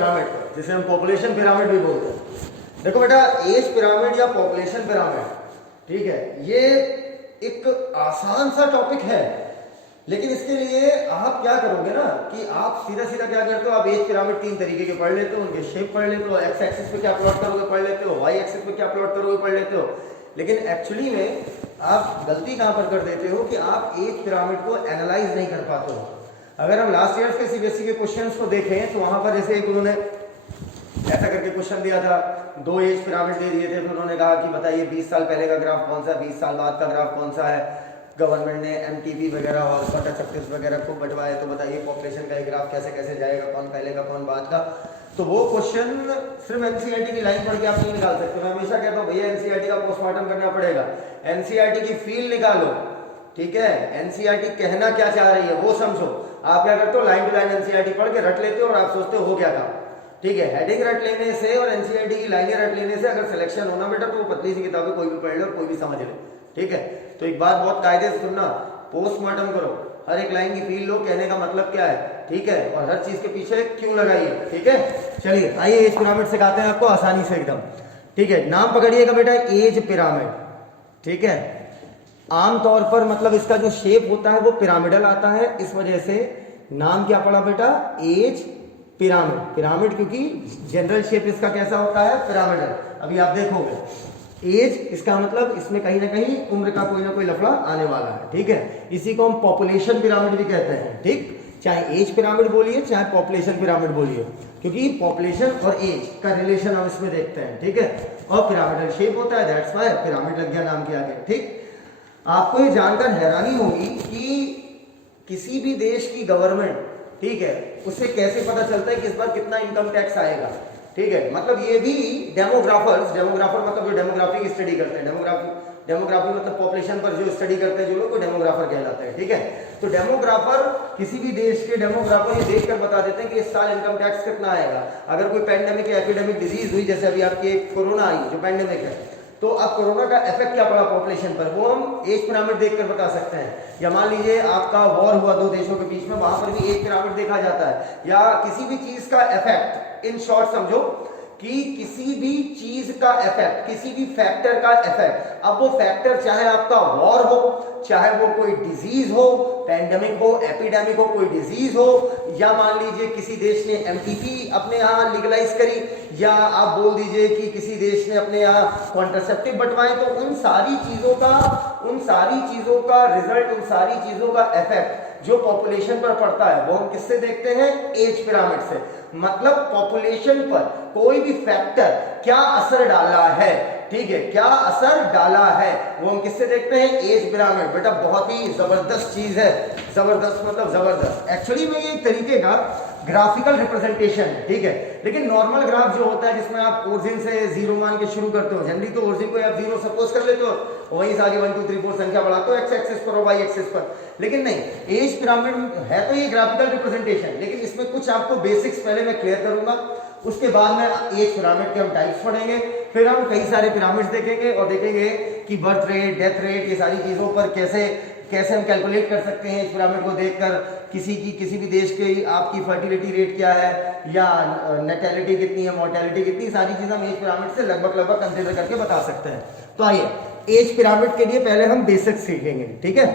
Pyramid पर, जिसे हम पॉपुलेशन पिरामिड भी बोलते हैं। देखो बेटा, एज पिरामिड या पॉपुलेशन पिरामिड, ठीक है, ये एक आसान सा टॉपिक है, लेकिन इसके लिए आप क्या करोगे ना कि आप सीधा सीधा क्या करते हो, आप एज पिरामिड 3 तरीके के पढ़ लेते हो, उनके शेप पढ़ लेते हो, एक्स एक्सिस पे क्या प्लॉट करोगे पढ़ लेते हो, वाई एक्सिस पे क्या प्लॉट करोगे पढ़ लेते हो। लेकिन एक्चुअली में आप गलती कहां पर कर देते हो कि आप एज पिरामिड को एनालाइज नहीं कर पाते हो। अगर हम लास्ट ईयर के सीबीएसई के क्वेश्चंस को देखें तो वहां पर जैसे एक उन्होंने ऐसा करके क्वेश्चन दिया था, 2 एज पिरामिड दे दिए थे, फिर उन्होंने कहा कि बताइए 20 साल पहले का ग्राफ कौन सा है, 20 साल बाद का ग्राफ कौन सा है। गवर्नमेंट ने एमटीबी वगैरह और बटा 36 वगैरह को बंटवाए, तो बताइए पॉपुलेशन का ग्राफ कैसे कैसे जाएगा, कौन पहले का कौन बाद का। तो वो क्वेश्चन सिर्फ एनसीईआरटी की लाइन पढ़ के आप नहीं निकाल सकते। मैं हमेशा कहता हूँ भैया एनसीईआरटी का पोस्टमार्टम करना पड़ेगा, एनसीईआरटी की फील निकालो, ठीक है, एनसीईआरटी कहना क्या चाह रही है वो समझो। आप क्या करते हो, लाइन टू लाइन एनसीईआरटी पढ़ के रट लेते हो और आप सोचते हो क्या था, ठीक है। हेडिंग रट लेने से और एनसीईआरटी की लाइनें रट लेने से अगर सिलेक्शन होना बेटा, तो वो पतली सी किताबें कोई भी पढ़ ले और कोई भी समझ ले, ठीक है। तो एक बात बहुत कायदे से सुनना, पोस्टमार्टम करो, हर एक लाइन की फील लो, कहने का मतलब क्या है, ठीक है, और हर चीज के पीछे क्यों लगाइए, ठीक है। चलिए आइए एज पिरामिड सिखाते हैं आपको आसानी से एकदम, ठीक है। नाम पकड़िएगा बेटा, एज पिरामिड, ठीक है। आमतौर पर मतलब इसका जो शेप होता है वो पिरामिडल आता है, इस वजह से नाम क्या पड़ा बेटा, एज पिरामिड। पिरामिड क्योंकि जनरल शेप इसका कैसा होता है, पिरामिडल। अभी आप देखोगे एज, इसका मतलब इसमें कहीं ना कहीं उम्र का कोई ना कोई लफड़ा आने वाला है, ठीक है। इसी को हम पॉपुलेशन पिरामिड भी कहते हैं, ठीक, चाहे एज पिरामिड बोलिए चाहे पॉपुलेशन पिरामिड बोलिए, क्योंकि पॉपुलेशन और एज का रिलेशन हम इसमें देखते हैं, ठीक है। और पिरामिडल शेप होता है, दैट्स व्हाई पिरामिड लग गया नाम के आगे, ठीक। आपको ये जानकर हैरानी होगी कि किसी भी देश की गवर्नमेंट, ठीक है, उसे कैसे पता चलता है कि इस बार कितना इनकम टैक्स आएगा, ठीक है। मतलब ये भी डेमोग्राफर मतलब जो डेमोग्राफी की स्टडी करते हैं, डेमोग्राफी मतलब पॉपुलेशन पर जो स्टडी करते हैं जो लोग, डेमोग्राफर कहलाते हैं, ठीक है। तो डेमोग्राफर, किसी भी देश के डेमोग्राफर ये देखकर बता देते हैं कि इस साल इनकम टैक्स कितना आएगा। अगर कोई पैंडेमिक या एपिडेमिक डिजीज हुई, जैसे अभी आपकी कोरोना आई जो पैंडेमिक है, तो अब कोरोना का इफेक्ट क्या पड़ा पॉपुलेशन पर, वो हम एज पिरामिड देखकर बता सकते हैं। या मान लीजिए आपका वॉर हुआ 2 देशों के बीच में, वहां पर भी एज पिरामिड देखा जाता है। या किसी भी चीज का इफेक्ट, इन शॉर्ट समझो कि किसी भी चीज का इफेक्ट, किसी भी फैक्टर का इफेक्ट, अब वो फैक्टर चाहे आपका वॉर हो, चाहे वो कोई डिजीज हो, पैंडेमिक हो, एपिडेमिक हो, कोई डिजीज हो, या मान लीजिए किसी देश ने एमटीपी अपने यहाँ लीगलाइज करी, या आप बोल दीजिए कि किसी देश ने अपने यहाँ कॉन्ट्रासेप्टिव बंटवाए, तो उन सारी चीजों का रिजल्ट, उन सारी चीजों का इफेक्ट जो पॉपुलेशन पर पड़ता है वो हम किससे देखते हैं, एज पिरामिड से। मतलब पॉपुलेशन पर कोई भी फैक्टर क्या असर डाला है, ठीक है, क्या असर डाला है, वो हम किससे देखते हैं, एज पिरामिड। बेटा बहुत ही जबरदस्त चीज है, जबरदस्त मतलब जबरदस्त। एक्चुअली में ये एक तरीके का ग्राफिकल रिप्रेजेंटेशन है, ठीक है। लेकिन नॉर्मल ग्राफ जो होता है जिसमें आप ओरिजिन से 0 मान के शुरू करते हो, जनरली तो ओरिजिन को आप 0 सपोज कर लेते हो, वहीं से आगे 1 2 3 4 संख्या बढ़ाते हो एक्स एक्सिस पर और वाई एक्सिस पर। लेकिन नहीं, एज पिरामिड है तो ये ग्राफिकल रिप्रेजेंटेशन, लेकिन इसमें कुछ आपको बेसिक्स पहले मैं क्लियर करूंगा, उसके बाद में एज पिरामिड के हम टाइप्स पढ़ेंगे, फिर हम कई सारे पिरामिड्स देखेंगे और देखेंगे कि बर्थ रेट, डेथ रेट, ये सारी चीजों पर कैसे हम कैलकुलेट कर सकते हैं इस पिरामिड को देखकर। किसी भी देश की आपकी फर्टिलिटी रेट क्या है, या नेटेलिटी कितनी है, मोर्टेलिटी कितनी, सारी चीजें हम एज पिरामिड से लगभग कंसीडर करके बता सकते हैं। तो आइए एज पिरामिड के लिए पहले हम बेसिक्स सीखेंगे, ठीक है।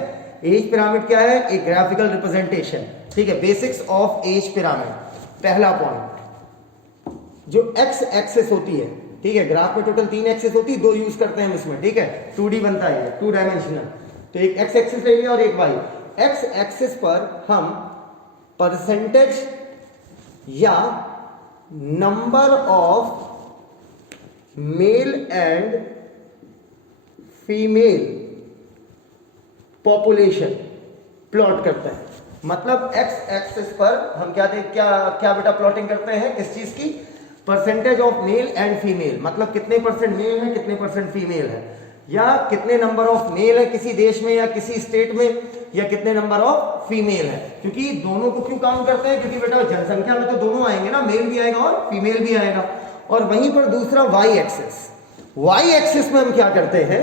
एज पिरामिड क्या है, एक ग्राफिकल रिप्रेजेंटेशन, ठीक है। बेसिक्स ऑफ एज पिरामिड, पहला पॉइंट, जो एक्स एक्सिस होती है, ठीक है, ग्राफ में टोटल 3 एक्सिस होती है, 2 यूज करते हैं हम इसमें, ठीक है, 2D बनता है, 2 डायमेंशनल। तो एक एक्स एक्सिस ले लिया और एक वाई। एक्स एक्सिस पर हम परसेंटेज या number of male and female population plot करते हैं। मतलब एक्स एक्सिस पर हम क्या बेटा प्लॉटिंग करते हैं, इस चीज की percentage of male and female, मतलब कितने परसेंट मेल है, कितने परसेंट फीमेल है, या कितने नंबर ऑफ मेल है किसी देश में या किसी स्टेट में, या कितने नंबर ऑफ फीमेल है। क्योंकि दोनों को क्यों काउंट करते हैं, क्योंकि बेटा जनसंख्या में तो दोनों आएंगे ना, मेल भी आएगा और फीमेल भी आएगा। और वहीं पर दूसरा वाई एक्सिस, वाई एक्सिस में हम क्या करते हैं,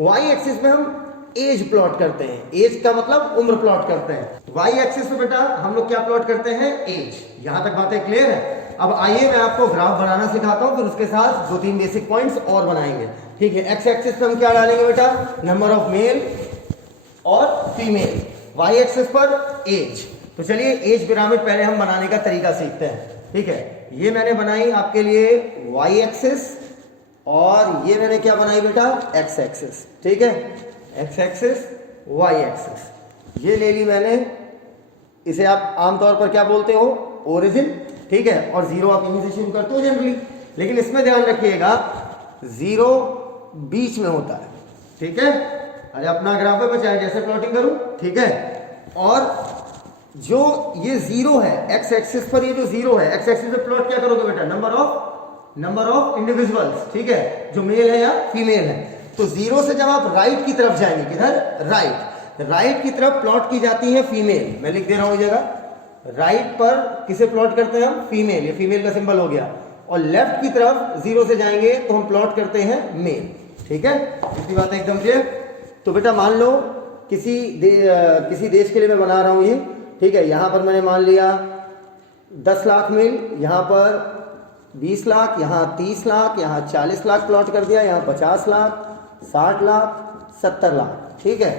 वाई एक्सिस में हम एज प्लॉट करते हैं, एज का मतलब उम्र प्लॉट करते हैं। वाई एक्सिस में बेटा हम लोग क्या प्लॉट करते हैं, एज। यहां तक बातें क्लियर है। अब आइए मैं आपको ग्राफ बनाना सिखाता हूं, फिर उसके साथ 2-3 बेसिक पॉइंट्स और बनाएंगे। ठीक है, एक्स एक्सिस पे हम क्या डालेंगे बेटा, नंबर ऑफ मेल और फीमेल, वाई एक्सिस पर एज। तो चलिए एज पिरामिड पहले हम बनाने का तरीका सीखते हैं। ठीक है, ये मैंने बनाई आपके लिए वाई एक्सिस और ये मैंने क्या बनाई बेटा, एक्स एक्सिस। ठीक है, एक्स एक्सिस वाई एक्सिस ये ले ली मैंने, इसे आप आमतौर पर क्या बोलते हो, ओरिजिन। ठीक है, और जीरो आप यहीं से शुरू करते हो जनरली, लेकिन इसमें ध्यान रखिएगा जीरो बीच में होता है। ठीक है, अरे अपना ग्राफ है, मैं चाहे जैसे प्लॉटिंग करूं। ठीक है, और जो ये जीरो है एक्स एक्सिस पर, ये जो जीरो है एक्स एक्सिस पे प्लॉट क्या करोगे बेटा, नंबर ऑफ इंडिविजुअल्स। ठीक है, जो मेल है या फीमेल है। तो जीरो से जब आप राइट की तरफ जाएंगे, किधर, राइट की तरफ प्लॉट की जाती है फीमेल। मैं लिख दे रहा हूं जगह, राइट पर किसे प्लॉट करते हैं हम, फीमेल, ये फीमेल का सिंबल हो गया। और लेफ्ट की तरफ जीरो से जाएंगे तो हम प्लॉट करते हैं मेल। ठीक है, इतनी बात है एकदम क्लियर। तो बेटा मान लो किसी देश के लिए मैं बना रहा हूं ये। ठीक है, यहां पर मैंने मान लिया 10 लाख मेल, यहां पर 20 लाख, यहां 30 लाख, यहां 40 लाख प्लॉट कर दिया, यहां 50 लाख, 60 लाख, 70 लाख। ठीक है,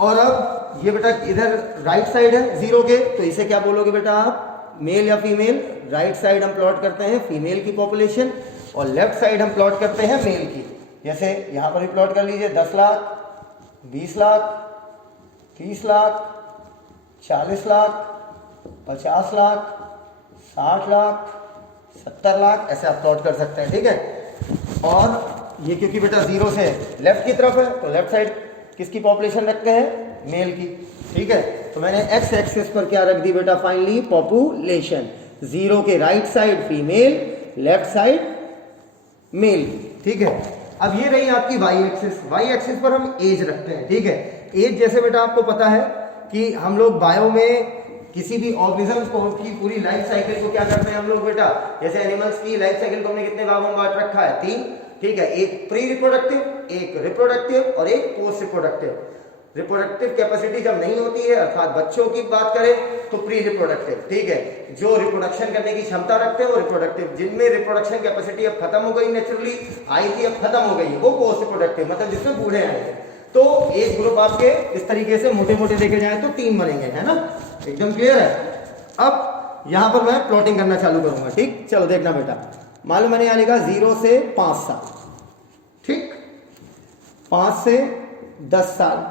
और अब ये बेटा इधर राइट साइड है जीरो के, तो इसे क्या बोलोगे बेटा आप, मेल या फीमेल। राइट साइड हम प्लॉट करते हैं फीमेल की पॉपुलेशन और लेफ्ट साइड हम प्लॉट करते हैं मेल की। जैसे यहां पर भी प्लॉट कर लीजिए 10 लाख, 20 लाख, 30 लाख, 40 लाख, 50 लाख, 60 लाख, 70 लाख, ऐसे आप प्लॉट कर सकते हैं। ठीक है, और ये क्योंकि बेटा जीरो से लेफ्ट की तरफ है तो लेफ्ट साइड किसकी पॉपुलेशन रखते हैं, मेल की। ठीक है, तो मैंने एक्स एक्सिस पर क्या रख दी बेटा, फाइनली पॉपुलेशन। जीरो के right side female, left side male. ठीक है, अब ये रही आपकी वाई एक्सिस। वाई एक्सिस पर हम एज रखते हैं। ठीक है, एज जैसे बेटा आपको पता है कि हम लोग बायो में किसी भी ऑर्गेनिज्म को की पूरी लाइफ साइकिल को क्या करते हैं हम लोग बेटा, जैसे एनिमल्स की लाइफ साइकिल को हमने कितने भागों में बांट रखा है, 3। ठीक है, एक प्री रिप्रोडक्टिव, एक रिप्रोडक्टिव और एक पोस्ट रिप्रोडक्टिव। रिप्रोडक्टिव कैपेसिटी जब नहीं होती है, अर्थात बच्चों की बात करें तो प्री रिप्रोडक्टिव। ठीक है, जो रिप्रोडक्शन करने की क्षमता रखते हैं वो रिप्रोडक्टिव। जिनमें रिप्रोडक्शन कैपेसिटी अब खत्म हो गई, नेचुरली आई थी अब खत्म हो गई, वो पोस्ट रिप्रोडक्टिव, मतलब जिसमें बूढ़े आए हैं। तो एज ग्रुप आपके इस तरीके से मोटे मोटे देखे जाए तो 3 बनेंगे, है ना, एकदम क्लियर है। अब यहां पर मैं प्लॉटिंग करना चालू करूंगा। ठीक, चलो देखना बेटा, मालूम मैंने यहां लिखा 0 से 5 साल। ठीक, 5 से 10 साल,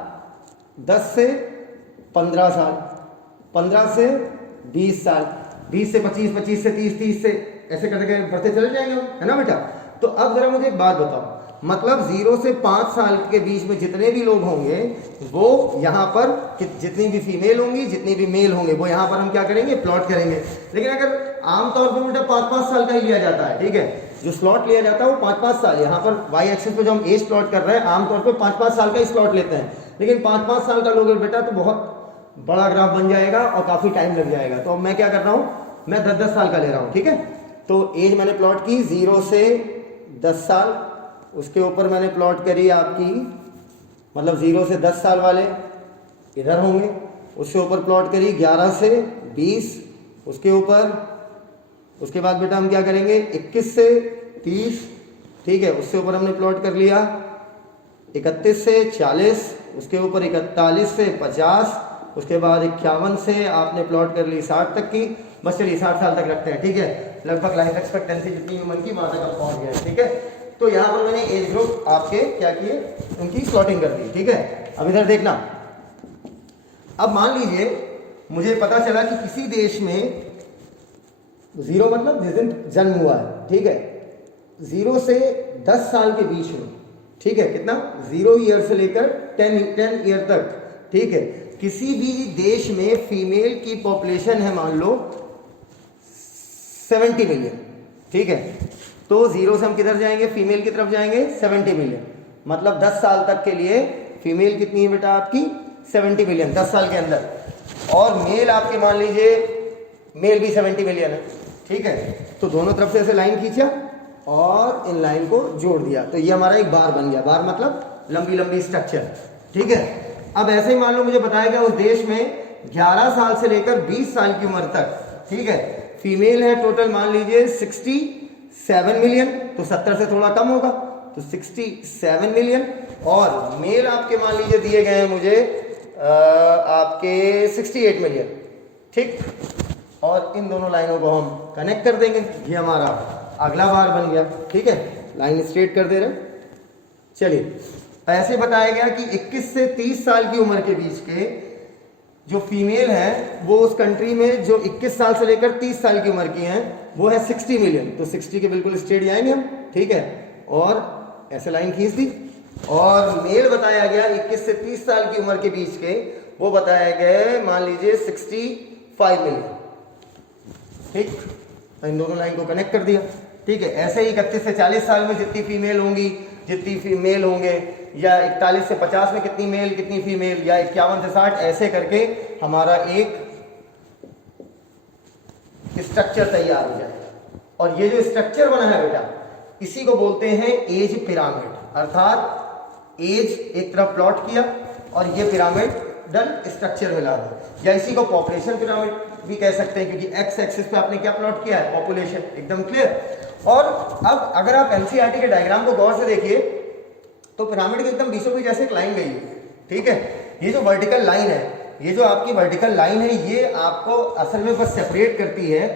10 से 15 साल, 15 से 20 साल, 20 से 25, 25 से 30, 30 से ऐसे करके बढ़ते चले जाएंगे हम, है ना बेटा। तो अब जरा मुझे एक बात बताओ, मतलब 0 से 5 साल के बीच में जितने भी लोग होंगे वो यहाँ पर जितनी भी फीमेल होंगी, जितनी भी मेल होंगे, वो यहाँ पर हम क्या करेंगे, प्लॉट करेंगे। लेकिन अगर आमतौर पर बेटा 5-5 साल का ही लिया जाता है। ठीक है, जो स्लॉट लिया जाता है वो 5-5 साल। यहाँ पर वाई एक्सिस पे जो हम एज प्लॉट कर रहे हैं आमतौर पर 5-5 साल का ही स्लॉट लेते हैं। लेकिन 5-5 साल का लोगे बेटा तो बहुत बड़ा ग्राफ बन जाएगा और काफी टाइम लग जाएगा। तो अब मैं क्या कर रहा हूँ, मैं 10-10 साल का ले रहा हूँ। ठीक है, तो एज मैंने प्लॉट की 0 से 10 साल, उसके ऊपर मैंने प्लॉट करी आपकी, मतलब 0 से 10 साल वाले इधर होंगे, उसके ऊपर प्लॉट करी 11 से 20, उसके ऊपर, उसके बाद बेटा हम क्या करेंगे 21 से 30। ठीक है, उसके ऊपर हमने प्लॉट कर लिया 31 से 40, उसके ऊपर 41 से 50, उसके बाद 51 से आपने प्लॉट कर ली 60 तक की। बस चलिए 60 साल तक रखते हैं। ठीक है, लगभग लाइफ एक्सपेक्टेंसी जितनी ह्यूमन की वहां तक अब पहुंच गया। ठीक है, तो यहाँ पर मैंने एज ग्रुप आपके क्या किए, उनकी स्लॉटिंग कर दी। ठीक है, अब इधर देखना, अब मान लीजिए मुझे पता चला कि किसी देश में 0 मतलब जिस दिन जन्म हुआ है। ठीक है, 0 से 10 साल के बीच में, ठीक है, कितना 0 ईयर से लेकर 10 ईयर तक। ठीक है, किसी भी देश में फीमेल की पॉपुलेशन है मान लो 70 मिलियन। ठीक है, तो 0 से हम किधर जाएंगे, फीमेल की तरफ जाएंगे 70 मिलियन, मतलब 10 साल तक के लिए फीमेल कितनी है बेटा आपकी 70 मिलियन 10 साल के अंदर, और मेल आपके मान लीजिए मेल भी 70 मिलियन है। ठीक है, तो दोनों तरफ से ऐसे लाइन खींचा और इन लाइन को जोड़ दिया, तो ये हमारा एक बार बन गया। बार मतलब लंबी लंबी स्ट्रक्चर। ठीक है, अब ऐसे ही मान लो मुझे बताया गया उस देश में 11 साल से लेकर 20 साल की उम्र तक, ठीक है, फीमेल है टोटल मान लीजिए 67 मिलियन, तो 70 से थोड़ा कम होगा, तो 67 मिलियन। और मेल आपके मान लीजिए दिए गए हैं मुझे आपके 68 मिलियन, ठीक। और इन दोनों लाइनों को हम कनेक्ट कर देंगे, ये हमारा अगला बार बन गया, ठीक है। लाइन स्ट्रेट कर दे रहे। चलिए, ऐसे बताया गया कि 21 से 30 साल की उम्र के बीच के जो फीमेल है वो उस कंट्री में जो 21 साल से लेकर 30 साल की उम्र की हैं वो है 60 मिलियन, तो 60 के बिल्कुल स्ट्रेट जाएंगे हम, ठीक है। और ऐसे लाइन खींच दी। और मेल बताया गया 21 से 30 साल की उम्र के बीच के, वो बताया गया मान लीजिए 65 मिलियन, ठीक। इन दोनों लाइन को कनेक्ट कर दिया, ठीक है। ऐसे ही 31 से 40 साल में जितनी फीमेल होंगी, जितनी फीमेल होंगे, या 41 से 50 में कितनी मेल कितनी फीमेल, या 51 से 60, ऐसे करके हमारा एक स्ट्रक्चर तैयार हो जाएगा। और ये जो स्ट्रक्चर बना है बेटा, इसी को बोलते हैं एज पिरामिड। अर्थात एज एक तरफ प्लॉट किया और ये पिरामिडल स्ट्रक्चर मिला है, या इसी को पॉपुलेशन पिरामिड भी कह सकते हैं, क्योंकि एक्स एक्सिस पे आपने क्या प्लॉट किया है, पॉपुलेशन, एकदम क्लियर। और अब अगर आप एनसीईआरटी के डायग्राम को गौर से देखिए तो पिरामिड के एकदम बीचों बीच ऐसे एक लाइन गई है, ठीक है। ये जो वर्टिकल लाइन है, ये जो आपकी वर्टिकल लाइन है, ये आपको असल में बस सेपरेट करती है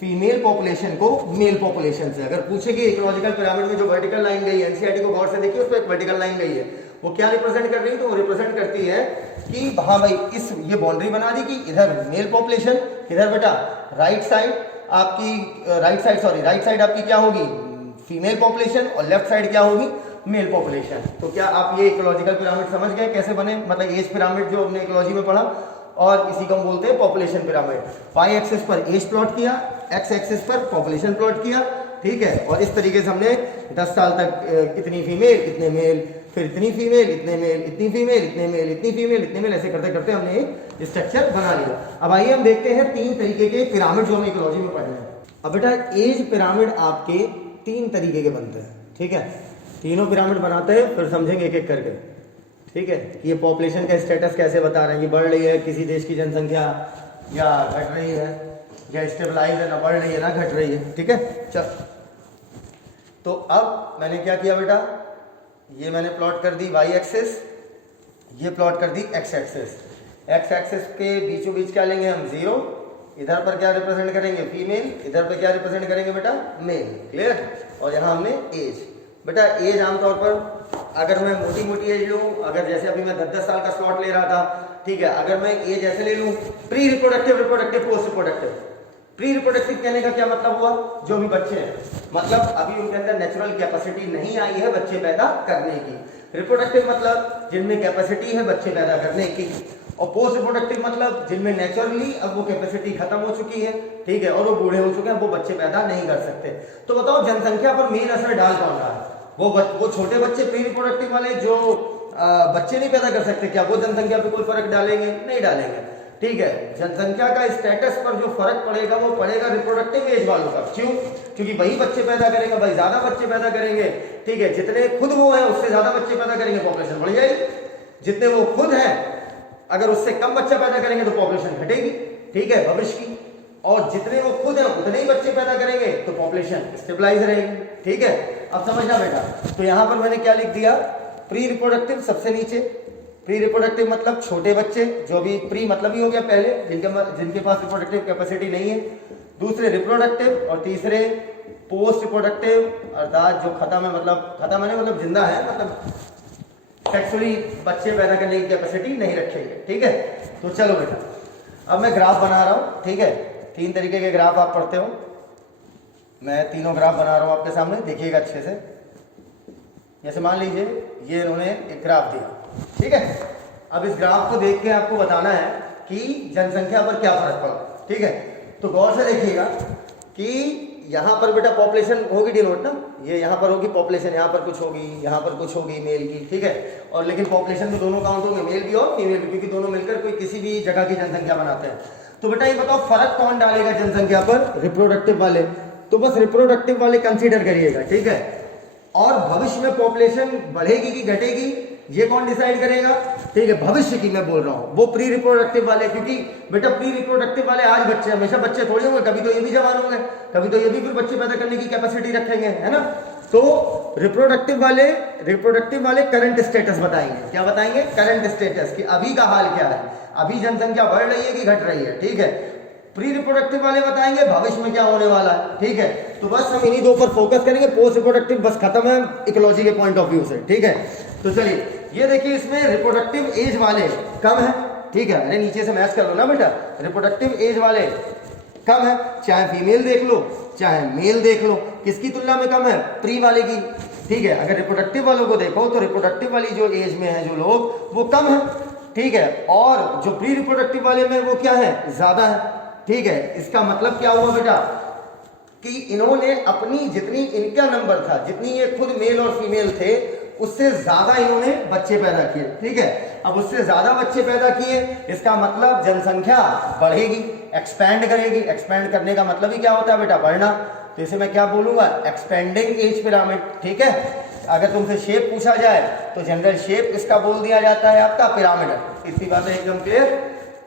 फीमेल पॉपुलेशन को मेल पॉपुलेशन से। अगर पूछे कि इकोलॉजिकल पिरामिड में जो वर्टिकल लाइन गई है, एनसीईआरटी को गौर से देखिए, उस पर एक वर्टिकल लाइन गई है, वो क्या रिप्रेजेंट कर रही है, तो वो रिप्रेजेंट करती है कि हाँ भाई, इस ये बाउंड्री बना दी कि इधर मेल पॉपुलेशन, इधर बेटा राइट साइड आपकी राइट साइड आपकी क्या होगी, फीमेल पॉपुलेशन, और लेफ्ट साइड क्या होगी, मेल पॉपुलेशन। तो क्या आप ये इकोलॉजिकल पिरामिड समझ गए कैसे बने, मतलब एज पिरामिड जो हमने इकोलॉजी में पढ़ा, और इसी को हम बोलते हैं पॉपुलेशन पिरामिड। वाई एक्सिस पर एज प्लॉट किया, एक्स एक्सिस पर पॉपुलेशन प्लॉट किया, ठीक है। और इस तरीके से हमने 10 साल तक इतनी फीमेल इतने मेल, फिर इतनी फीमेल इतने मेल, इतनी फीमेल इतने मेल, इतनी फीमेल इतने मेल, ऐसे करते करते हमने एक स्ट्रक्चर बना लिया। अब आइए हम देखते हैं 3 तरीके के पिरामिड जो हम इकोलॉजी में पढ़ रहे हैं। अब बेटा एज पिरामिड आपके 3 तरीके के बनते हैं, ठीक है। तीनों पिरामिड बनाते हैं, फिर समझेंगे एक एक करके, ठीक है। ये पॉपुलेशन का स्टेटस कैसे बता रहे हैं, ये बढ़ रही है किसी देश की जनसंख्या, या घट रही है, या स्टेबलाइज है, ना बढ़ रही है ना घट रही है, ठीक है। चल, तो अब मैंने क्या किया बेटा, ये मैंने प्लॉट कर दी वाई एक्सिस, ये प्लॉट कर दी एक्स एक्सिस। एक्स एक्सिस के बीचों बीच क्या लेंगे हम, 0, इधर पर क्या रिप्रेजेंट करेंगे, फीमेल, इधर पर क्या रिप्रेजेंट करेंगे बेटा, मेल, क्लियर। और यहाँ हमने एज, बेटा एज आमतौर पर अगर मैं मोटी मोटी एज लूँ, अगर जैसे अभी मैं 10-10 साल का स्लॉट ले रहा था, ठीक है, अगर मैं एज ऐसे ले लूँ, pre reproductive, reproductive, post reproductive. Pre reproductive कहने का क्या मतलब हुआ, जो भी बच्चे हैं, मतलब अभी उनके अंदर नेचुरल कैपेसिटी नहीं आई है बच्चे पैदा करने की। रिप्रोडक्टिव मतलब जिनमें कैपेसिटी है बच्चे पैदा करने की, और पोस्ट रिप्रोडक्टिव मतलब जिनमें नेचुरली अब वो कैपेसिटी खत्म हो चुकी है, ठीक है, और वो बूढ़े हो चुके हैं, वो बच्चे पैदा नहीं कर सकते। तो बताओ जनसंख्या पर मेन असर डाल कौन रहा है, वो छोटे बच्चे प्री रिप्रोडक्टिव वाले जो बच्चे नहीं पैदा कर सकते, क्या वो जनसंख्या पे कोई फर्क डालेंगे, नहीं डालेंगे, ठीक है। जनसंख्या का स्टेटस पर जो फर्क पड़ेगा वो पड़ेगा रिप्रोडक्टिव एज वालों का, क्यों, क्योंकि वही बच्चे पैदा करेंगे, भाई ज्यादा बच्चे पैदा करेंगे, ठीक है। जितने खुद वो है उससे ज्यादा बच्चे पैदा करेंगे, पॉपुलेशन बढ़ जाएगी। जितने वो खुद है अगर उससे कम बच्चा पैदा करेंगे तो पॉपुलेशन घटेगी, ठीक है, भविष्य की। और जितने वो खुद है उतने ही बच्चे पैदा करेंगे तो पॉपुलेशन स्टेबलाइज रहेगी, ठीक है। अब समझना बेटा, तो यहां पर मैंने क्या लिख दिया, प्री रिप्रोडक्टिव सबसे नीचे। प्री रिप्रोडक्टिव मतलब छोटे बच्चे, जो भी प्री मतलब ही हो गया पहले, जिनके पास रिप्रोडक्टिव कैपेसिटी नहीं है। दूसरे रिप्रोडक्टिव, और तीसरे पोस्ट रिप्रोडक्टिव, अर्थात जो खत्म है, मतलब खत्म है मतलब जिंदा है, मतलब सेक्सुअली बच्चे पैदा करने की कैपेसिटी नहीं रखेंगे, ठीक है। तो चलो बेटा, अब मैं ग्राफ बना रहा हूं, ठीक है। 3 तरीके के ग्राफ आप पढ़ते हो, मैं तीनों ग्राफ बना रहा हूं आपके सामने, देखिएगा अच्छे से। जैसे मान लीजिए ये इन्होंने एक ग्राफ दिया, ठीक है। अब इस ग्राफ को देख के आपको बताना है कि जनसंख्या पर क्या फर्क पड़ा, ठीक है। तो गौर से देखिएगा कि यहाँ पर बेटा पॉपुलेशन होगी डिनोट ना, ये यहाँ पर होगी पॉपुलेशन, यहाँ पर कुछ होगी, यहाँ पर कुछ होगी मेल की, ठीक है। और लेकिन पॉपुलेशन में दोनों काउंट होंगे, मेल भी और फीमेल भी, क्योंकि दोनों मिलकर कोई किसी भी जगह की जनसंख्या बनाते हैं। तो बेटा ये बताओ फर्क कौन डालेगा जनसंख्या पर, रिप्रोडक्टिव वाले। तो बस रिप्रोडक्टिव वाले कंसीडर करिएगा, ठीक है। और भविष्य में पॉपुलेशन बढ़ेगी कि घटेगी, ये कौन डिसाइड करेगा? ठीक है, भविष्य की मैं बोल रहा हूँ, वो प्री रिप्रोडक्टिव वाले, क्योंकि बेटा प्री रिप्रोडक्टिव वाले आज बच्चे, हमेशा बच्चे थोड़ी होंगे, कभी तो ये भी जवान होंगे, कभी तो ये भी फिर बच्चे पैदा करने की कैपेसिटी रखेंगे, है ना। तो रिप्रोडक्टिव वाले करंट स्टेटस बताएंगे। क्या बताएंगे? करंट स्टेटस, कि अभी का हाल क्या है, अभी जनसंख्या बढ़ रही है कि घट रही है। ठीक है, प्री रिप्रोडक्टिव वाले बताएंगे भविष्य में क्या होने वाला है। ठीक है, तो बस हम इन्हीं दो पर फोकस करेंगे। पोस्ट रिप्रोडक्टिव बस खत्म है इकोलॉजी के पॉइंट ऑफ व्यू से। ठीक है, तो चलिए ये देखिए, इसमें रिप्रोडक्टिव एज वाले कम है। ठीक है, अरे नीचे से मैच कर लो ना बेटा, रिप्रोडक्टिव एज वाले कम है, चाहे फीमेल देख लो चाहे मेल देख लो, किसकी तुलना में कम है? प्री वाले की। ठीक है, अगर रिप्रोडक्टिव वालों को देखो तो रिप्रोडक्टिव वाली जो एज में है जो लोग, वो कम है। ठीक है, और जो प्री रिप्रोडक्टिव वाले में वो क्या है? ज्यादा है। ठीक है, इसका मतलब क्या हुआ बेटा, कि इन्होंने अपनी जितनी इनका नंबर था, जितनी ये खुद मेल और फीमेल थे, उससे ज्यादा इन्होंने बच्चे पैदा किए। ठीक है, अब उससे ज्यादा बच्चे पैदा किए, इसका मतलब जनसंख्या बढ़ेगी, एक्सपैंड करेगी। एक्सपैंड करने का मतलब ही क्या होता है बेटा? बढ़ना। तो इसे मैं क्या बोलूंगा? Expanding age pyramid. ठीक है, अगर तुमसे शेप पूछा जाए तो जनरल शेप इसका बोल दिया जाता है आपका पिरामिड। इतनी बातें एकदम क्लियर?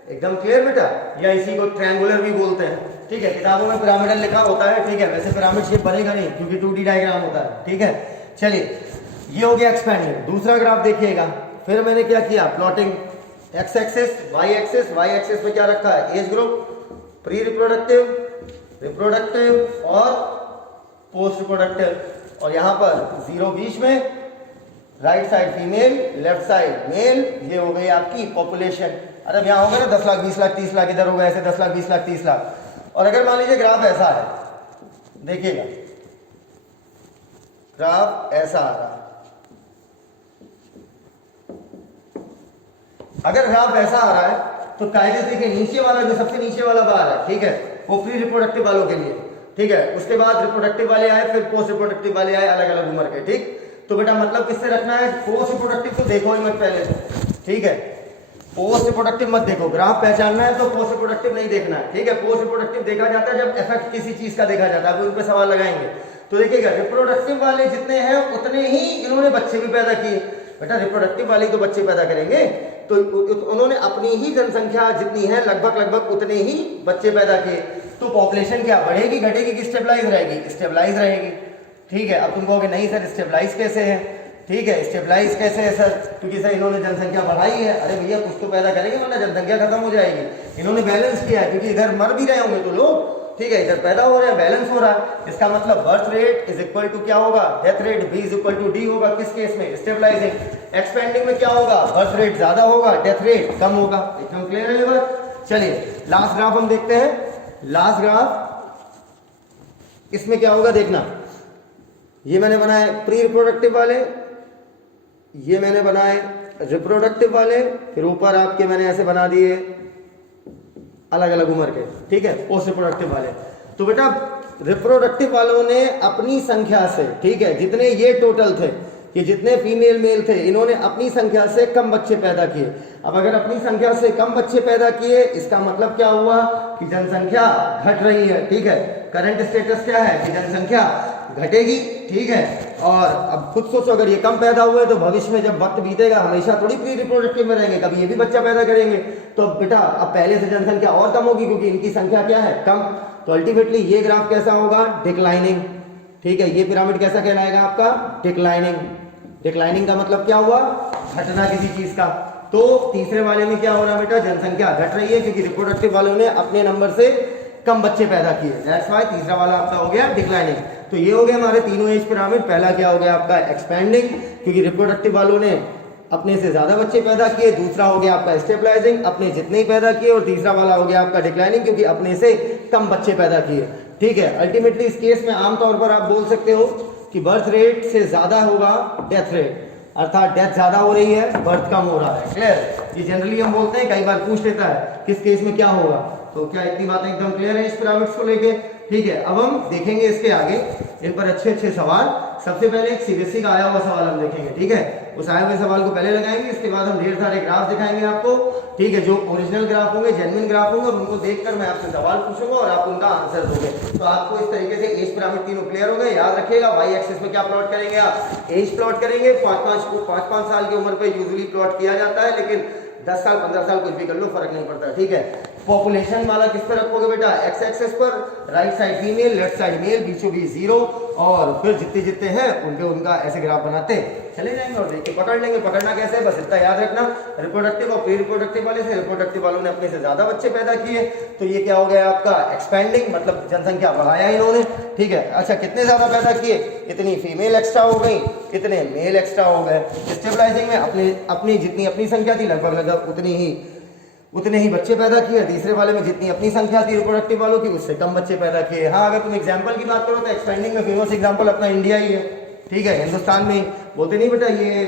एकदम क्लियर बेटा, या इसी को ट्रायंगुलर भी बोलते हैं। ठीक है, किताबों में पिरामिडल लिखा होता है। ठीक है, वैसे पिरामिड शेप बनेगा नहीं क्योंकि 2D डायग्राम होता है। ठीक है, चलिए ये हो गया एक्सपेंडिंग। दूसरा ग्राफ देखिएगा, फिर मैंने क्या किया? Plotting, X axis, Y axis. Y axis में क्या रखा है? Age group, pre reproductive, reproductive और पोस्ट रिप्रोडक्टिव, और यहाँ पर 0 बीच में, right side female, left side male. ये हो गई आपकी पॉपुलेशन। अरे अब यहाँ होगा ना 10 लाख, 20 लाख, 30 लाख, इधर होगा ऐसे 10 लाख, 20 लाख, 30 लाख। और अगर मान लीजिए ग्राफ ऐसा है, देखिएगा ग्राफ ऐसा आ रहा है, अगर ग्राफ ऐसा आ रहा है तो कायदे से देखिए, नीचे वाला जो सबसे नीचे वाला बार है, ठीक है, वो प्री रिप्रोडक्टिव वालों के लिए। ठीक है, उसके बाद रिप्रोडक्टिव वाले आए, फिर पोस्ट रिप्रोडक्टिव वाले आए, अलग अलग उम्र के। ठीक, तो बेटा मतलब किससे रखना है? पोस्ट रिप्रोडक्टिव तो देखो ही मत पहले। ठीक है, पोस्ट रिप्रोडक्टिव मत देखो, ग्राफ पहचानना है तो पोस्ट रिप्रोडक्टिव नहीं देखना है। ठीक है, पोस्ट रिप्रोडक्टिव देखा जाता है जब इफेक्ट किसी चीज का देखा जाता है, वो उन पे सवाल लगाएंगे। तो देखिएगा, रिप्रोडक्टिव वाले जितने हैं उतने ही इन्होंने बच्चे भी पैदा किए। बेटा रिप्रोडक्टिव वाले तो बच्चे पैदा करेंगे, तो उन्होंने अपनी ही जनसंख्या जितनी है लगभग उतने ही बच्चे पैदा किए। तो पॉपुलेशन क्या बढ़ेगी, घटेगी कि स्टेबलाइज रहेगी? स्टेबलाइज रहेगी। ठीक है, अब तुम कहोगे नहीं सर स्टेबलाइज कैसे है? ठीक है, स्टेबलाइज कैसे है सर? क्योंकि सर इन्होंने जनसंख्या बढ़ाई है। अरे भैया कुछ तो पैदा करेंगे वरना जनसंख्या खत्म हो जाएगी। इन्होंने बैलेंस किया है, क्योंकि इधर मर भी रहे होंगे तो लोग, ठीक है, इधर पैदा हो रहे हैं, बैलेंस हो रहा है। इसका मतलब birth rate is equal to क्या होगा? Death rate. B is equal to D होगा किस केस में? स्टेबलाइजिंग। एक्सपेंडिंग में क्या होगा? बर्थ रेट ज्यादा होगा, डेथ रेट कम होगा। एकदम क्लियर है ये बात? चलिए लास्ट ग्राफ हम देखते हैं। लास्ट ग्राफ, इसमें क्या होगा देखना, ये मैंने बनाए प्री रिप्रोडक्टिव वाले, ये मैंने बनाए रिप्रोडक्टिव वाले, फिर ऊपर आपके मैंने ऐसे बना दिए अलग अलग उम्र के। ठीक है, पोस्ट रिप्रोडक्टिव वाले। तो बेटा रिप्रोडक्टिव वालों ने अपनी संख्या से, ठीक है, जितने ये टोटल थे, कि जितने फीमेल मेल थे, इन्होंने अपनी संख्या से कम बच्चे पैदा किए। अब अगर अपनी संख्या से कम बच्चे पैदा किए, इसका मतलब क्या हुआ कि जनसंख्या घट रही है। ठीक है, करंट स्टेटस क्या है कि जनसंख्या घटेगी। ठीक है, और अब खुद सोचो, अगर ये कम पैदा हुए तो भविष्य में जब वक्त बीतेगा हमेशा थोड़ी प्री रिप्रोडक्टिव में रहेंगे, कभी ये भी बच्चा पैदा करेंगे, तो बेटा अब पहले से जनसंख्या और कम होगी, क्योंकि इनकी संख्या क्या है? कम। तो अल्टीमेटली ये ग्राफ कैसा होगा? डिक्लाइनिंग। ठीक है, ये पिरामिड कैसा कहलाएगा आपका? डिक्लाइनिंग। डिक्लाइनिंग का मतलब क्या हुआ? घटना किसी चीज का। तो तीसरे वाले में क्या हो रहा है बेटा? जनसंख्या घट रही है, क्योंकि रिप्रोडक्टिव वालों ने अपने नंबर से कम बच्चे पैदा किए। दैट्स व्हाई तीसरा वाला आपका हो गया डिक्लाइनिंग। तो ये हो गया हमारे तीनों एज पिरामिड। पहला क्या हो गया आपका? एक्सपेंडिंग, क्योंकि रिप्रोडक्टिव वालों ने अपने से ज्यादा बच्चे पैदा किए। दूसरा हो गया आपका स्टेबलाइजिंग, अपने जितने ही पैदा किए। और तीसरा वाला हो गया आपका डिक्लाइनिंग, क्योंकि अपने से कम बच्चे पैदा किए। ठीक है, अल्टीमेटली इस केस में आमतौर पर आप बोल सकते हो कि बर्थ रेट से ज्यादा होगा डेथ रेट, अर्थात डेथ ज्यादा हो रही है, बर्थ कम हो रहा है। क्लियर? ये जनरली हम बोलते हैं, कई बार पूछ लेता है किस केस में क्या होगा। तो क्या इतनी बातें एकदम क्लियर है इस पिरामिड्स को लेके? ठीक है, अब हम देखेंगे इसके आगे, इन पर अच्छे अच्छे सवाल सबसे पहले एक सीबीएसई का आया हुआ सवाल हम देखेंगे, ठीक है। उस आए हुए सवाल को पहले लगाएंगे, इसके बाद हम ढेर सारे ग्राफ दिखाएंगे आपको, ठीक है, जो ओरिजिनल ग्राफ होंगे, जेन्युइन ग्राफ होंगे, और उनको देखकर मैं आपसे सवाल पूछूंगा और आप उनका आंसर दोगे। तो आपको इस तरीके से एज पिरामिड तीनों क्लियर हो गए। याद रखिएगा वाई एक्सिस में क्या प्लॉट करेंगे आप, एज प्लॉट करेंगे। 5-5 साल की उम्र पे यूजुअली प्लॉट किया जाता है, लेकिन 10 साल 15 साल कुछ भी कर लो फर्क नहीं पड़ता, ठीक है। पॉपुलेशन वाला किस पे रखोगे बेटा, एक्स एक्सिस पर, right side female, left side male, बीचों बीच जीरो, और फिर जितने जितने हैं उनका ऐसे ग्राफ बनाते चले जाएंगे और देखिए पकड़ लेंगे। पकड़ना कैसे है, बस इतना याद रखना, रिप्रोडक्टिव और प्री रिप्रोडक्टिव वाले से रिप्रोडक्टिव वालों ने अपने से ज्यादा बच्चे पैदा किए, तो ये क्या हो गया आपका एक्सपेंडिंग, मतलब जनसंख्या बढ़ाया इन्होंने, ठीक है। अच्छा कितने ज्यादा पैदा किए, इतनी फीमेल एक्स्ट्रा हो गई, इतने मेल एक्स्ट्रा हो गए। स्टेबलाइजिंग में अपनी जितनी अपनी संख्या थी लगभग उतने ही बच्चे पैदा किए। तीसरे वाले में जितनी अपनी संख्या थी रिप्रोडक्टिव वालों की, उससे कम बच्चे पैदा किए। हाँ अगर तुम एग्जांपल की बात करो तो एक्सपेंडिंग में फेमस एग्जांपल अपना इंडिया ही है, ठीक है। हिंदुस्तान में बोलते नहीं बेटा ये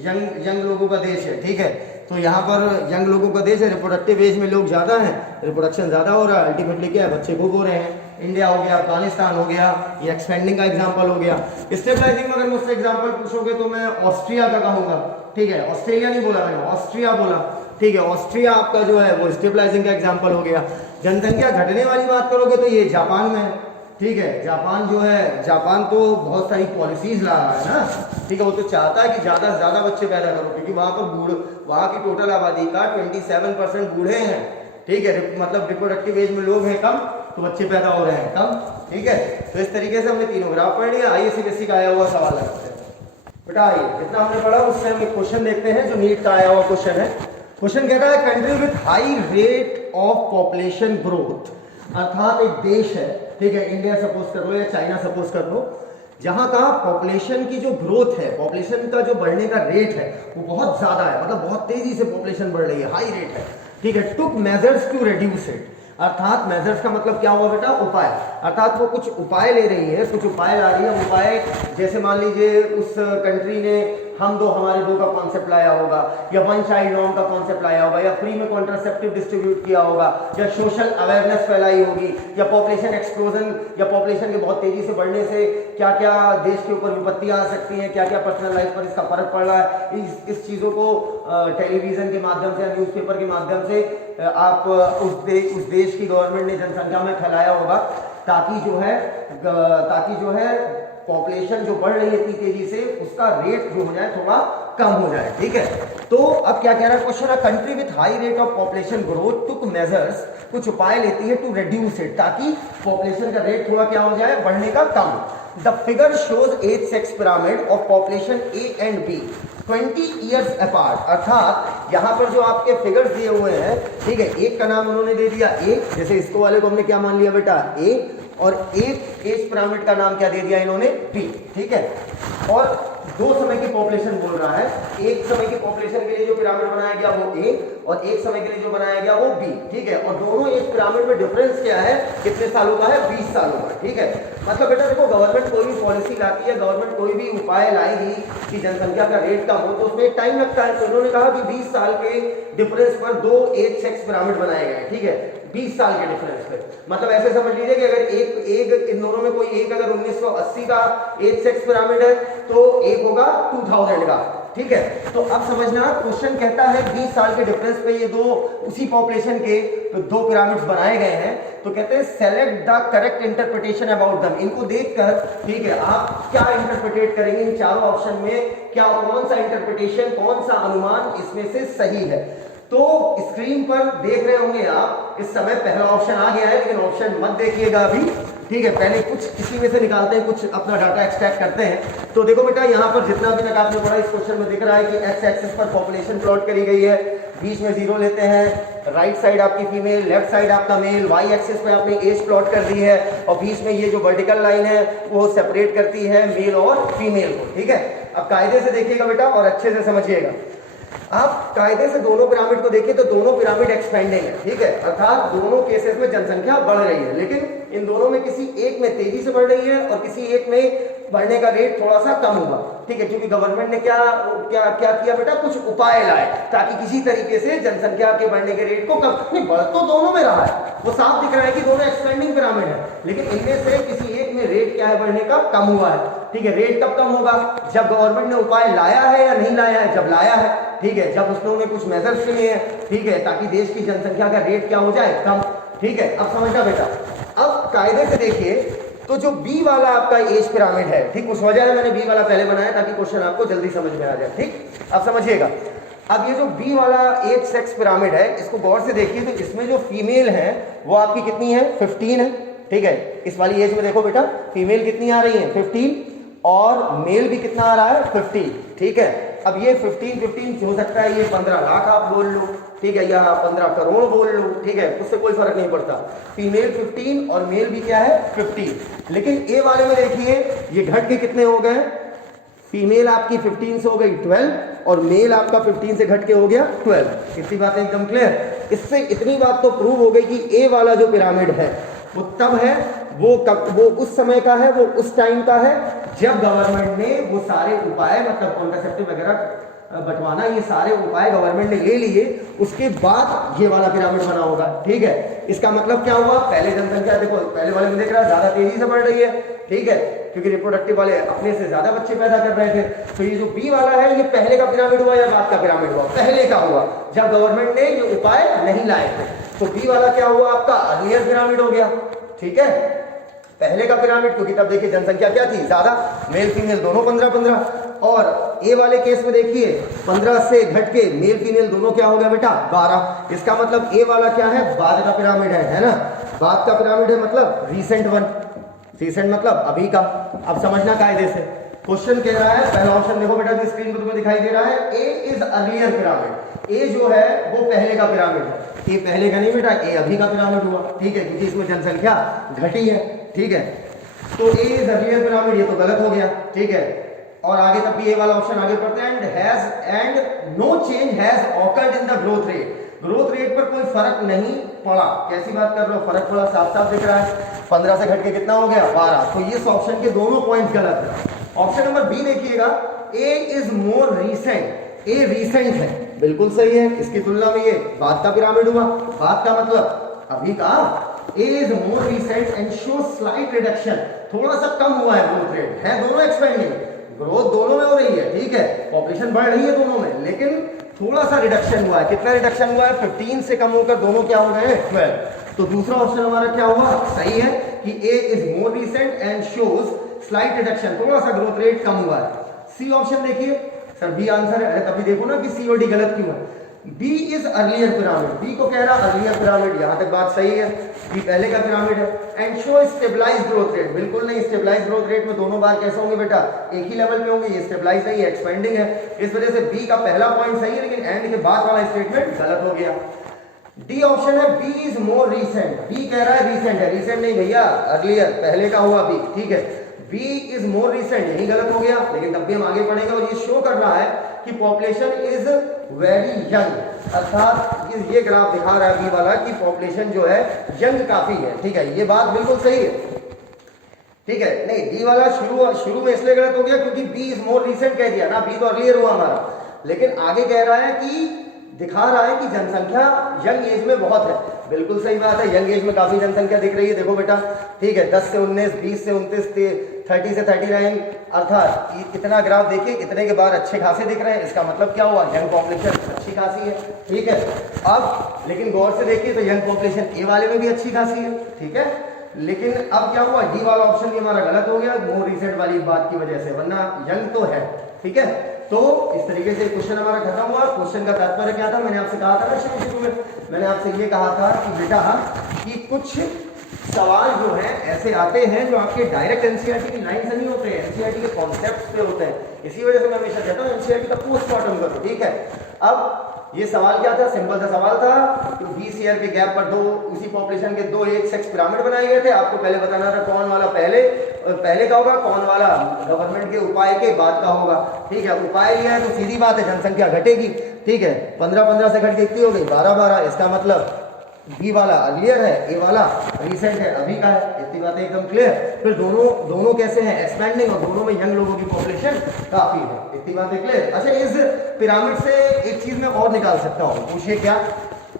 यंग लोगों का देश है, ठीक है। तो यहाँ पर यंग लोगों का देश है, रिप्रोडक्टिव एज में लोग ज्यादा हैं, रिप्रोडक्शन ज्यादा हो रहा है, अल्टीमेटली क्या है, बच्चे खूब हो रहे हैं। इंडिया हो गया, अफगानिस्तान हो गया, ये एक्सपेंडिंग का एग्जांपल हो गया। स्टेबलाइजिंग में अगर मुझसे एग्जांपल पूछोगे तो मैं ऑस्ट्रिया का कहूंगा, ठीक है। ऑस्ट्रेलिया नहीं बोला मैंने, ऑस्ट्रिया बोला, ठीक है। ऑस्ट्रिया आपका जो है वो स्टेबलाइजिंग का एग्जांपल हो गया। जनसंख्या घटने वाली बात करोगे तो ये जापान में है, ठीक है। जापान जो है, जापान तो बहुत सारी पॉलिसीज ला रहा है ना, ठीक है। वो तो चाहता है कि ज्यादा से ज्यादा बच्चे पैदा करो, क्योंकि वहां की टोटल आबादी का 27% बूढ़े हैं, ठीक है। मतलब रिप्रोडक्टिव एज में लोग हैं कम, तो बच्चे पैदा हो रहे हैं कम, ठीक है। तो इस तरीके से हमने तीनों ग्राफ पढ़ लिया। आइए सीबीएसई का आया हुआ सवाल लगाते हैं बेटा। आइए जितना हमने पढ़ा उससे हम एक क्वेश्चन देखते हैं जो नीट का आया हुआ क्वेश्चन है। क्वेश्चन कहता है country with high rate of population growth, अर्थात एक देश है, ठीक है, इंडिया सपोज कर लो या चाइना सपोज कर लो, जहां का पॉपुलेशन की जो ग्रोथ है, पॉपुलेशन का जो बढ़ने का रेट है वो बहुत ज्यादा है, मतलब बहुत तेजी से पॉपुलेशन बढ़ रही है, हाई रेट है, ठीक है। टुक मेजर्स टू रिड्यूस इट, अर्थात मेजर्स का मतलब क्या हुआ बेटा, उपाय, अर्थात वो कुछ उपाय ले रही है, कुछ उपाय ला रही है। उपाय जैसे मान लीजिए उस कंट्री ने हम दो हमारे दो का कॉन्सेप्ट लाया होगा, या वन चाइल्ड नॉर्म का कॉन्सेप्ट लाया होगा, या फ्री में कॉन्ट्रासेप्टिव डिस्ट्रीब्यूट किया होगा, या सोशल अवेयरनेस फैलाई होगी, या पॉपुलेशन एक्सप्लोजन, या पॉपुलेशन के बहुत तेजी से बढ़ने से क्या क्या देश के ऊपर विपत्तियां आ सकती हैं, क्या क्या पर्सनल लाइफ पर इसका फर्क पड़ रहा है। इस चीजों को टेलीविजन के माध्यम से या न्यूज़पेपर के माध्यम से आप उस देश की गवर्नमेंट ने जनसंख्या में फैलाया होगा, ताकि जो है पॉपुलेशन जो बढ़ रही है इतनी तेजी से उसका रेट जो हो जाए थोड़ा कम हो जाए, ठीक है। तो अब क्या कह रहा है क्वेश्चन, है country with high rate of population growth took measures, कुछ उपाय लेती है टू रिड्यूस इट, ताकि पॉपुलेशन का रेट थोड़ा क्या हो जाए, बढ़ने का कम। The figure shows age sex pyramid of population A and B 20 years apart, अर्थात यहाँ पर जो आपके फिगर्स दिए हुए हैं, ठीक है, एक का नाम उन्होंने दे दिया ए, जैसे इसको वाले को हमने क्या मान लिया बेटा ए, और एक एज पिरामिड का नाम क्या दे दिया इन्होंने बी, ठीक है। और दो समय की पॉपुलेशन बोल रहा है, एक समय की पॉपुलेशन के लिए जो पिरामिड बनाया गया वो ए, और एक समय के लिए जो बनाया गया वो बी, ठीक है। और दोनों एज पिरामिड में डिफरेंस क्या है, कितने सालों का है, 20 सालों का, ठीक है। मतलब बेटा देखो, गवर्नमेंट कोई भी पॉलिसी लाती है, गवर्नमेंट कोई भी उपाय लाएगी कि जनसंख्या का रेट कम हो, तो उसमें टाइम लगता है। तो उन्होंने कहा कि 20 साल के डिफरेंस पर दो एज सेक्स पिरामिड बनाए गए, ठीक है, 20 साल के डिफरेंस पे। मतलब ऐसे समझ लीजिए कि अगर एक इन दोनों में कोई एक अगर 1980 का एज सेक्स पिरामिड है तो एक होगा 2000 का, ठीक है। तो अब समझना, क्वेश्चन कहता है 20 साल के डिफरेंस पे ये दो उसी पॉपुलेशन के तो दो पिरामिड्स बनाए गए हैं, तो कहते हैं select the correct interpretation about them. इनको देखकर, ठीक है, आप क्या इंटरप्रिटेट करेंगे इन चारों ऑप्शन में, क्या कौन सा इंटरप्रिटेशन, कौन सा अनुमान इसमें से सही है। तो स्क्रीन पर देख रहे होंगे आप इस समय पहला ऑप्शन आ गया है, लेकिन ऑप्शन मत देखिएगा अभी, ठीक है। पहले कुछ इसी में से निकालते हैं, कुछ अपना डाटा एक्सट्रैक्ट करते हैं। तो देखो बेटा, यहाँ पर जितना भी तक आपने पढ़ा इस क्वेश्चन में दिख रहा है कि एक्स एक्सिस पर पॉपुलेशन प्लॉट करी गई है, बीच में जीरो लेते हैं, राइट साइड आपकी फीमेल, लेफ्ट साइड आपका मेल, वाई एक्सिस पे आपने एज प्लॉट कर दी है, और बीच में ये जो वर्टिकल लाइन है वो सेपरेट करती है मेल और फीमेल को, ठीक है। अब कायदे से देखिएगा बेटा और अच्छे से समझिएगा। आप कायदे से दोनों पिरामिड को देखिए तो दोनों पिरामिड एक्सपेंडिंग है, ठीक है, अर्थात दोनों केसेस में जनसंख्या बढ़ रही है, लेकिन इन दोनों में किसी एक में तेजी से बढ़ रही है और किसी एक में बढ़ने का रेट थोड़ा सा कम हुआ, ठीक है। क्योंकि गवर्नमेंट ने क्या किया बेटा, कुछ उपाय लाए ताकि किसी तरीके से जनसंख्या के बढ़ने के रेट को कम, नहीं बढ़ तो दोनों में रहा है, वो साफ दिख रहा है कि दोनों एक्सपेंडिंग पिरामिड है, लेकिन इनमें से किसी एक में रेट क्या है बढ़ने का, कम हुआ है। ठीक है। रेट कब कम होगा? जब गवर्नमेंट ने उपाय लाया है या नहीं लाया है? जब लाया है, ठीक है। जब उस लोगों ने कुछ मेजर्स लिए हैं, ठीक है, ताकि देश की जनसंख्या का रेट क्या हो जाए? कम, ठीक है। अब समझना बेटा, अब कायदे से देखिए तो जो बी वाला आपका एज पिरामिड है, ठीक, उस वजह से मैंने बी वाला पहले बनाया ताकि क्वेश्चन आपको जल्दी समझ में आ जाए, ठीक। अब समझिएगा, अब ये जो बी वाला एज सेक्स पिरामिड है, इसको गौर से देखिए तो इसमें जो फीमेल है वो आपकी कितनी है? 15 है, ठीक है। इस वाली एज में देखो बेटा, फीमेल कितनी आ रही है? 15, और मेल भी कितना आ रहा है? 50, ठीक है। अब ये 15 हो सकता है ये 15 लाख आप बोल लो, ठीक है, या 15 करोड़ बोल लो, ठीक है, उससे कोई फर्क नहीं पड़ता। फीमेल 15 और मेल भी क्या है? 50। लेकिन ए वाले में देखिए ये घट के कितने हो गए? फीमेल आपकी 15 से हो गई 12 और मेल आपका 15 से घट के हो गया 12। इतनी बात एकदम क्लियर। इससे इतनी बात तो प्रूव हो गई कि ए वाला जो पिरामिड है वो तब है, वो कब, वो उस समय का है, वो उस टाइम का है जब गवर्नमेंट ने वो सारे उपाय, मतलब कॉन्ट्रासेप्टिव वगैरह बंटवाना, ये सारे उपाय गवर्नमेंट ने ले लिए, उसके बाद ये वाला पिरामिड बना होगा, ठीक है। इसका मतलब क्या हुआ? पहले जनसंख्या देखो, पहले वाले में देख रहा है ज्यादा तेजी से बढ़ रही है, ठीक है, क्योंकि रिप्रोडक्टिव वाले अपने से ज्यादा बच्चे पैदा कर रहे थे। तो ये जो बी वाला है, ये पहले का पिरामिड हुआ या बाद का पिरामिड हुआ? पहले का हुआ, जब गवर्नमेंट ने ये उपाय नहीं लाए थे। तो बी वाला क्या हुआ आपका? अर्लियर पिरामिड हो गया, ठीक है, पहले का पिरामिड, क्योंकि तब देखिए जनसंख्या क्या थी? ज्यादा, मेल फीमेल दोनों 15-15। और ए वाले केस में देखिए 15 से घट के मेल फीमेल दोनों क्या हो गया बेटा? 12। इसका मतलब ए वाला क्या है? बाद का पिरामिड है ना? बाद का पिरामिड है, मतलब रीसेंट वन। रीसेंट मतलब अभी का। अब समझना कायदे से, क्वेश्चन कह रहा है, पहला ऑप्शन देखो बेटा, जो स्क्रीन पर तुम्हें दिखाई दे रहा है, ए इज अर्लियर पिरामिड। ए जो है वो पहले का पिरामिड है। ये पहले का नहीं बेटा, ए अभी का पिरामिड हुआ, ठीक है, क्योंकि इसमें जनसंख्या घटी है, ठीक है। तो ए इज अर्लियर पिरामिड, ये तो गलत हो गया, ठीक है। और आगे तब भी ए वाला ऑप्शन आगे पढ़ते हैं, and no change has occurred in the growth rate. Growth rate पर कोई फर्क नहीं पड़ा। कैसी बात कर रहे हो? फर्क पड़ा, साफ साफ दिख रहा है। 15 से घट के कितना हो गया? 12। तो इस ऑप्शन के दोनों पॉइंट्स गलत है। ऑप्शन नंबर बी देखिएगा, A is more recent. A recent है, बिल्कुल सही है। इसकी तुलना में ये बाद का पिरामिड हुआ। बाद का मतलब अभी का। A is more recent and show slight reduction, थोड़ा सा कम हुआ है ग्रोथ रेट, है दोनों एक्सपेंडिंग, ग्रोथ दोनों में हो रही है, ठीक है, पॉपुलेशन बढ़ रही है दोनों में, लेकिन थोड़ा सा रिडक्शन हुआ है। कितना रिडक्शन हुआ है? 15 से कम होकर दोनों क्या हो गए हैं? 12। तो दूसरा ऑप्शन हमारा क्या हुआ? सही है कि A is more recent and shows slight reduction, थोड़ा सा ग्रोथ रेट कम हुआ है। सी ऑप्शन देखिए सर, बी आंसर है। तभी देखो ना कि सी और डी गलत क्यों है। B is earlier pyramid, B को कह रहा अर्लियर पिरामिड, यहां तक बात सही है, बी पहले का पिरामिड है। And show stabilize growth rate, बिल्कुल नहीं, स्टेबलाइज ग्रोथ रेट में दोनों बार कैसे होंगे बेटा? एक ही लेवल पे होंगे, ये स्टेबलाइज नहीं है, एक्सपेंडिंग है। इस वजह से बी का पहला पॉइंट सही है, लेकिन एंड के बाद वाला स्टेटमेंट गलत हो गया। डी ऑप्शन है, B is more recent, B कह रहा है रीसेंट है, रीसेंट नहीं भैया, अर्लियर, पहले का हुआ बी, ठीक है। बी इज मोर रीसेंट, यही गलत हो गया, लेकिन तब भी हम आगे पढ़ेंगे। और ये शो कर रहा है कि पॉपुलेशन इज वेरी यंग, अर्थात ये ग्राफ दिखा रहा है बी वाला कि पॉपुलेशन जो है यंग काफी है, ठीक है, ये बात बिल्कुल सही है, ठीक है। नहीं, बी वाला शुरू में इसलिए गलत हो गया क्योंकि बी इज मोर रीसेंट कह दिया ना, बी तो अर्लियर हुआ हमारा, लेकिन आगे कह रहा है कि दिखा रहा है कि जनसंख्या यंग एज में बहुत है। बिल्कुल सही बात है, यंग एज में काफी जनसंख्या दिख रही है, देखो बेटा, ठीक है, 10 से 19, 20 से 29, 30 से 39, अर्थात इतना ग्राफ देखिए, इतने के बाद अच्छे खासे दिख रहे हैं। इसका मतलब क्या हुआ? यंग पॉपुलेशन अच्छी खासी है, ठीक है। अब लेकिन गौर से देखिए तो यंग पॉपुलेशन ए वाले में भी अच्छी खासी है, ठीक है, लेकिन अब क्या हुआ? डी वाला ऑप्शन भी हमारा गलत हो गया मोर रिसेंट वाली बात की वजह से, वरना यंग तो है, ठीक है। तो इस तरीके से क्वेश्चन हमारा खत्म हुआ। क्वेश्चन का तात्पर्य क्या था? मैंने आपसे कहा था ना शुरू में, मैंने आपसे ये कहा था कि बेटा कि कुछ सवाल जो है ऐसे आते हैं जो आपके डायरेक्ट एनसीईआरटी की लाइन से नहीं होते हैं, एनसीईआरटी के कॉन्सेप्ट्स पे होते हैं। इसी वजह से मैं हमेशा कहता हूँ एनसीईआरटी का पोस्टमार्टम करो, ठीक है। अब ये सवाल क्या था? सिंपल सा सवाल था कि 20 ईयर के गैप पर दो उसी पॉपुलेशन के दो एक सेक्स पिरामिड बनाए गए थे। आपको पहले बताना था कौन वाला पहले का होगा, कौन वाला गवर्नमेंट के उपाय के बाद का होगा, ठीक है। उपाय लिया है तो सीधी बात है जनसंख्या घटेगी, ठीक है, 15-15 से घट के कितनी हो गई? 12-12। इसका मतलब बी वाला अर्लियर है, ए वाला रीसेंट है, अभी का है। इतनी बातें एकदम क्लियर। फिर दोनों कैसे हैं? एक्सपेंडिंग, और दोनों में यंग लोगों की पॉपुलेशन काफी है। इतनी बातें क्लियर। अच्छा, इस पिरामिड से एक चीज मैं और निकाल सकता हूँ, पूछिए क्या?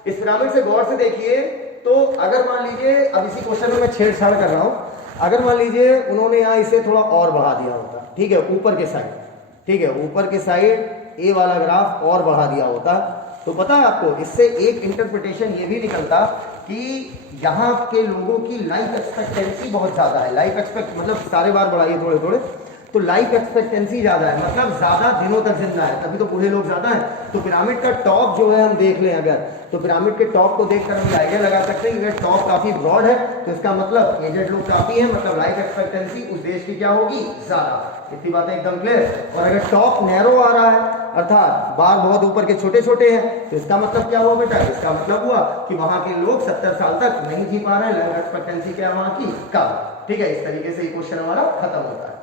इस पिरामिड से गौर से देखिए तो अगर मान लीजिए, अब इसी क्वेश्चन में मैं छेड़छाड़ कर रहा हूँ, अगर मान लीजिए उन्होंने यहाँ इसे थोड़ा और बढ़ा दिया होता, ठीक है, ऊपर के साइड, ठीक है, ऊपर के साइड ए वाला ग्राफ और बढ़ा दिया होता, तो पता है आपको इससे एक इंटरप्रिटेशन ये भी निकलता कि यहाँ के लोगों की लाइफ एक्सपेक्टेंसी बहुत ज़्यादा है। लाइफ एक्सपेक्ट मतलब सारे बार बढ़ाइए थोड़े थोड़े, तो लाइफ एक्सपेक्टेंसी ज़्यादा है, मतलब ज़्यादा दिनों तक जिंदा है, तभी तो बूढ़े लोग ज़्यादा हैं। तो पिरामिड का टॉप जो है हम देख लें अगर, तो पिरामिड के टॉप को देखकर हम आइडिया लगा सकते हैं कि अगर टॉप काफ़ी ब्रॉड है तो इसका मतलब एजेड लोग काफ़ी हैं, मतलब लाइफ एक्सपेक्टेंसी उस देश की क्या होगी, ज़्यादा। इतनी बातें एकदम क्लियर। और अगर टॉप नैरो आ रहा है अर्थात बार बहुत ऊपर के छोटे छोटे हैं, तो इसका मतलब क्या हुआ बेटा, इसका मतलब हुआ कि वहाँ के लोग 70 साल तक नहीं जी पा रहे हैं, लाइफ एक्सपेक्टेंसी क्या है वहाँ की, कम। ठीक है, इस तरीके से ये क्वेश्चन हमारा खत्म होता है।